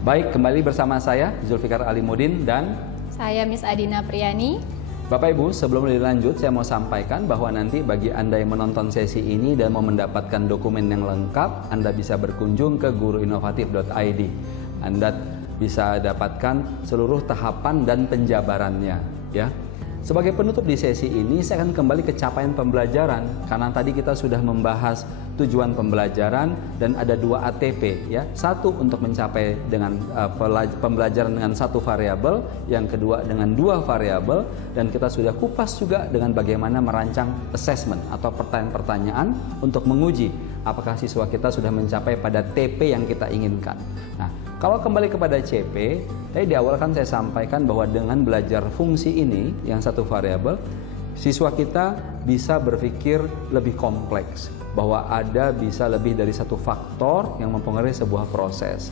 Baik, kembali bersama saya Zulfikar Alimuddin dan saya Miss Adina Priyani. Bapak Ibu, sebelum dilanjut saya mau sampaikan bahwa nanti bagi Anda yang menonton sesi ini dan mau mendapatkan dokumen yang lengkap, Anda bisa berkunjung ke guruinovatif.id. Anda bisa dapatkan seluruh tahapan dan penjabarannya, ya. Sebagai penutup di sesi ini, saya akan kembali ke capaian pembelajaran karena tadi kita sudah membahas tujuan pembelajaran dan ada 2 ATP, ya. Satu untuk mencapai dengan pembelajaran dengan 1 variabel, yang kedua dengan 2 variabel, dan kita sudah kupas juga dengan bagaimana merancang assessment atau pertanyaan-pertanyaan untuk menguji apakah siswa kita sudah mencapai pada TP yang kita inginkan. Nah, kalau kembali kepada CP, tadi di awal kan saya sampaikan bahwa dengan belajar fungsi ini yang 1 variabel, siswa kita bisa berpikir lebih kompleks, bahwa ada bisa lebih dari 1 faktor yang mempengaruhi sebuah proses.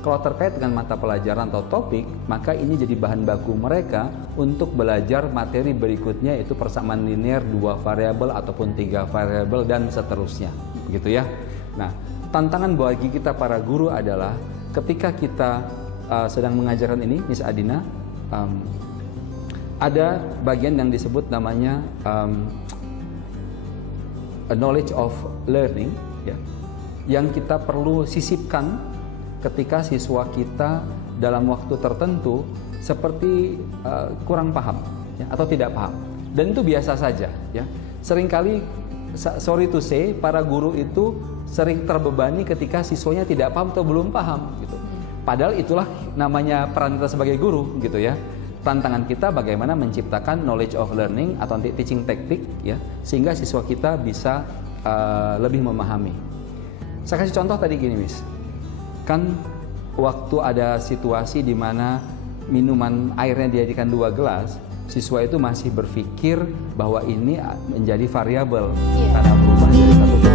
Kalau terkait dengan mata pelajaran atau topik, maka ini jadi bahan baku mereka untuk belajar materi berikutnya, yaitu persamaan linear 2 variabel ataupun 3 variabel dan seterusnya, begitu ya. Nah, tantangan bagi kita para guru adalah ketika kita sedang mengajarkan ini, Miss Adina, ada bagian yang disebut namanya knowledge of learning, ya, yang kita perlu sisipkan ketika siswa kita dalam waktu tertentu seperti kurang paham, ya, atau tidak paham. Dan itu biasa saja, ya. Seringkali, sorry to say, para guru itu sering terbebani ketika siswanya tidak paham atau belum paham, gitu. Padahal itulah namanya peran kita sebagai guru, gitu ya. Tantangan kita bagaimana menciptakan knowledge of learning atau teaching teknik, ya, sehingga siswa kita bisa lebih memahami. Saya kasih contoh tadi gini, Miss. Kan waktu ada situasi di mana minuman airnya dijadikan 2 gelas, siswa itu masih berpikir bahwa ini menjadi variabel karena berubah dari 1 ke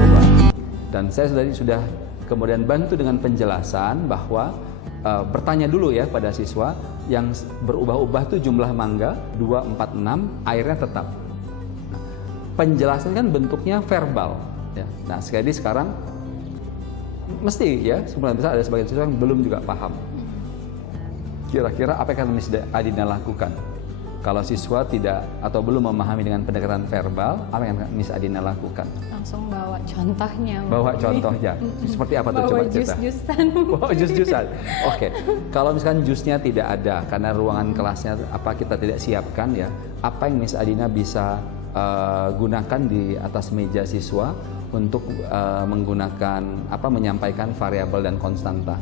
2. Dan saya sudah kemudian bantu dengan penjelasan bahwa bertanya dulu ya pada siswa, yang berubah-ubah itu jumlah mangga 2, 4, 6, airnya tetap. Nah, penjelasan kan bentuknya verbal, ya. Nah, sekali sekarang mesti ya sebenarnya besar ada sebagian siswa yang belum juga paham. Kira-kira apa yang akan Miss Adina lakukan kalau siswa tidak atau belum memahami dengan pendekatan verbal? Apa yang Miss Adina lakukan? Langsung bawa contohnya. Bawa contohnya. Seperti apa tuh, coba cerita? Jus-jusan. Bawa jus-jusan. Oke. Kalau misalkan jusnya tidak ada karena ruangan kelasnya kita tidak siapkan, ya, apa yang Miss Adina bisa gunakan di atas meja siswa untuk menyampaikan variabel dan konstanta?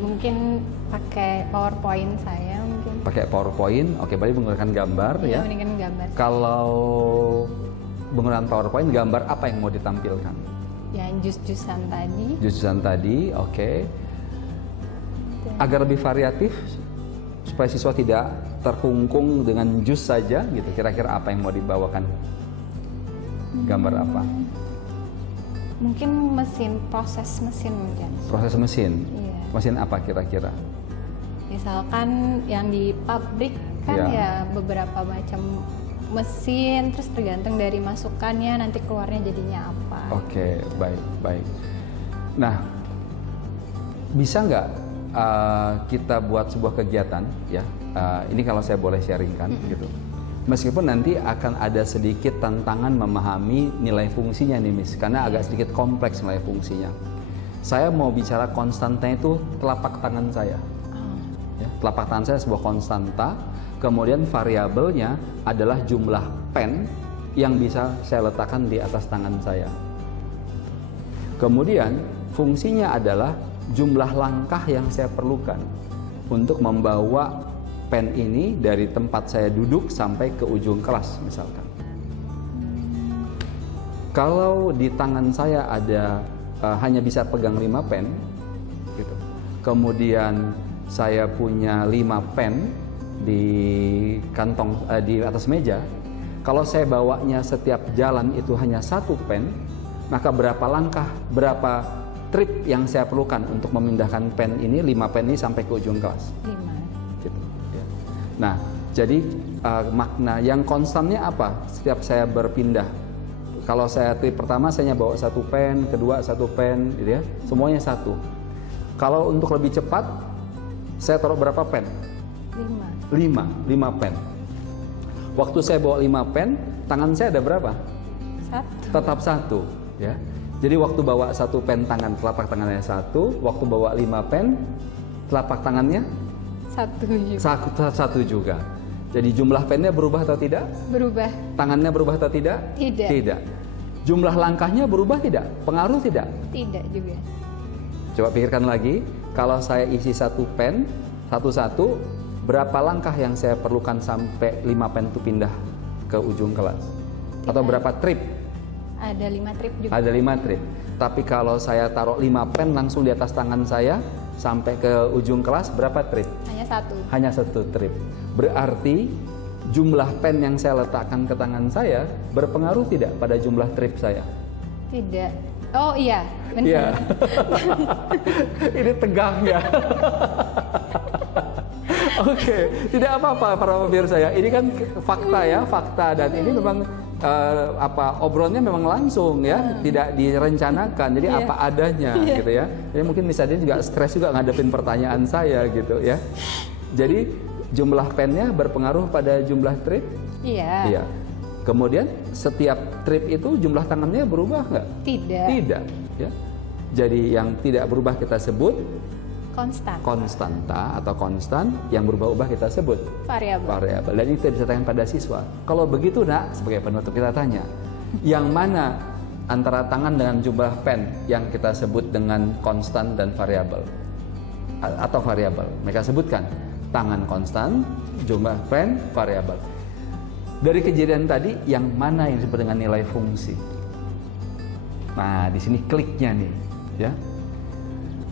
Mungkin pakai PowerPoint saya mungkin. Pakai PowerPoint, oke, berarti menggunakan gambar, ya. Menggunakan gambar. Kalau menggunakan PowerPoint, gambar apa yang mau ditampilkan? Ya, jus-jusan tadi. Jus-jusan tadi, oke. Agar lebih variatif, supaya siswa tidak terkungkung dengan jus saja, gitu. Kira-kira apa yang mau dibawakan? Gambar apa? Mungkin proses mesin mungkin. Proses mesin? Iya. Mesin apa kira-kira? Misalkan yang di pabrik kan, ya beberapa macam mesin, terus tergantung dari masukannya nanti keluarnya jadinya apa. Oke, baik. Nah, bisa nggak kita buat sebuah kegiatan, ya? Ini kalau saya boleh sharingkan, gitu. Meskipun nanti akan ada sedikit tantangan memahami nilai fungsinya nih, Miss, karena agak sedikit kompleks nilai fungsinya. Saya mau bicara konstantanya itu telapak tangan saya. Ya, telapak tangan saya sebuah konstanta, kemudian variabelnya adalah jumlah pen yang bisa saya letakkan di atas tangan saya. Kemudian fungsinya adalah jumlah langkah yang saya perlukan untuk membawa pen ini dari tempat saya duduk sampai ke ujung kelas misalkan. Kalau di tangan saya ada hanya bisa pegang 5 pen, gitu. Kemudian saya punya 5 pen di kantong di atas meja. Kalau saya bawanya setiap jalan itu hanya 1 pen, maka berapa langkah, berapa trip yang saya perlukan untuk memindahkan pen ini, 5 pen ini sampai ke ujung kelas? 5. Gitu, ya. Nah, Jadi makna yang konstannya apa? Setiap saya berpindah. Kalau saya trip pertama saya bawa 1 pen, kedua 1 pen, gitu ya. Semuanya 1. Kalau untuk lebih cepat, saya taruh berapa pen? 5 pen. Waktu saya bawa 5 pen, tangan saya ada berapa? 1. Tetap 1, ya. Jadi waktu bawa 1 pen telapak tangannya 1, waktu bawa 5 pen, telapak tangannya 1 juga. 1 juga. Jadi jumlah pennya berubah atau tidak? Berubah. Tangannya berubah atau tidak? Tidak. Tidak. Jumlah langkahnya berubah tidak? Pengaruh tidak? Tidak juga. Coba pikirkan lagi, kalau saya isi 1 pen, satu-satu, berapa langkah yang saya perlukan sampai 5 pen itu pindah ke ujung kelas? Atau berapa trip? Ada 5 trip juga. Ada 5 trip. Tapi kalau saya taruh 5 pen langsung di atas tangan saya, sampai ke ujung kelas, berapa trip? Hanya 1. Hanya 1 trip. Berarti jumlah pen yang saya letakkan ke tangan saya berpengaruh tidak pada jumlah trip saya? Tidak. Oh iya, benar. Iya. Ini tegang ya. Oke, tidak apa-apa para pemirsa ya. Ini kan fakta ya, fakta, dan ini memang obrolannya memang langsung ya, tidak direncanakan. Jadi apa adanya gitu ya. Jadi mungkin misalnya juga stres juga ngadepin pertanyaan saya gitu ya. Jadi jumlah pennya berpengaruh pada jumlah trip? Iya. Iya. Kemudian setiap trip itu jumlah tangannya berubah nggak? Tidak. Tidak. Ya. Jadi yang tidak berubah kita sebut Konstan. konstanta atau konstan, yang berubah-ubah kita sebut Variabel. variabel. Dan itu bisa ditanyakan pada siswa. Kalau begitu nak, sebagai penutup kita tanya, yang mana antara tangan dengan jumlah pen yang kita sebut dengan konstan dan variabel atau variabel? Mereka sebutkan tangan konstan, jumlah pen variabel. Dari kejadian tadi, yang mana yang disebut dengan nilai fungsi? Nah, di sini kliknya nih, ya.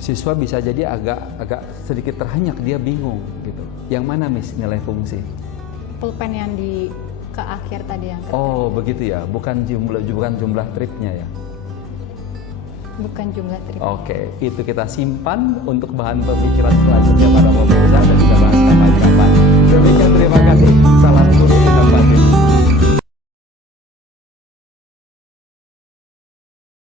Siswa bisa jadi agak sedikit terhenyak, dia bingung gitu. Yang mana Miss nilai fungsi? Pulpen yang di ke akhir tadi yang ketiga. Oh, begitu ya. Bukan jumlah tripnya ya. Bukan jumlah trip. Oke, itu kita simpan untuk bahan pemikiran selanjutnya para pemirsa.